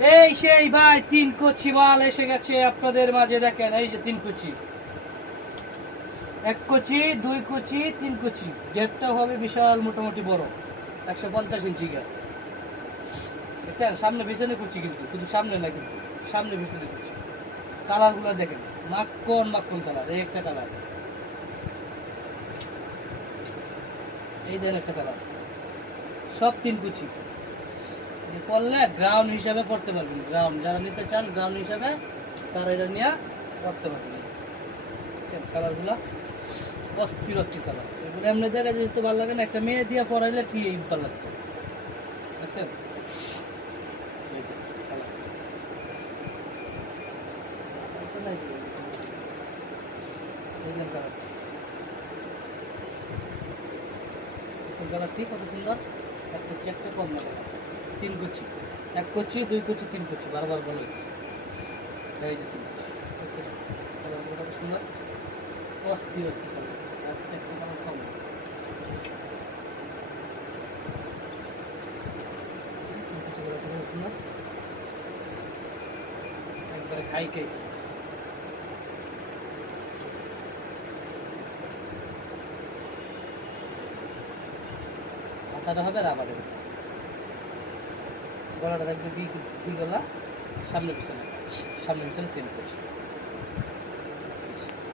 এই সেই ভাই, তিন কচি মাল এসে গেছে আপনাদের মাঝে, দেখেন, এই যে তিন কচি এক কচি দুই কচি তিন কচি গেটটা হবে বিশাল, মোটামুটি বড়, একশো পঞ্চাশ ইঞ্চি গেট। দেখছেন? সামনে পিছনে কুচি কিন্তু, শুধু সামনে না কিন্তু, সামনে পিছনে কুচি কালারগুলো দেখেন, মাখন মাখন কালার, এই একটা কালার। এই দেন একটা কালার। সব তিন কুচি পড়লে গ্রাউন্ড হিসাবে পড়তে পারবেন। গ্রাউন্ড যারা নিতে চান গ্রাউন্ড হিসাবে তারা এটা নিয়ে পড়তে পারবেন। কালারগুলো অস্থির অস্থির কালার এগুলো এমনি দেখা যেতে ভালো লাগে না, একটা মেয়ে দিয়ে পড়াইলে ঠিক ভালো লাগতো কত সুন্দর? একটা চেকটা কম না। তিন কচ্ছি এক কচ্ছি দুই কচ্ছি তিন কচ্ছি বারবার বলে গেছে এই যে তিন দেখছেন সুন্দর। অস্থির অস্থির কম সুন্দর। একবারে হবে রাবারের গলাটা থাকবে বি কি গলা? সামনে পিছনে। সামনে পিছনে সেম করছি।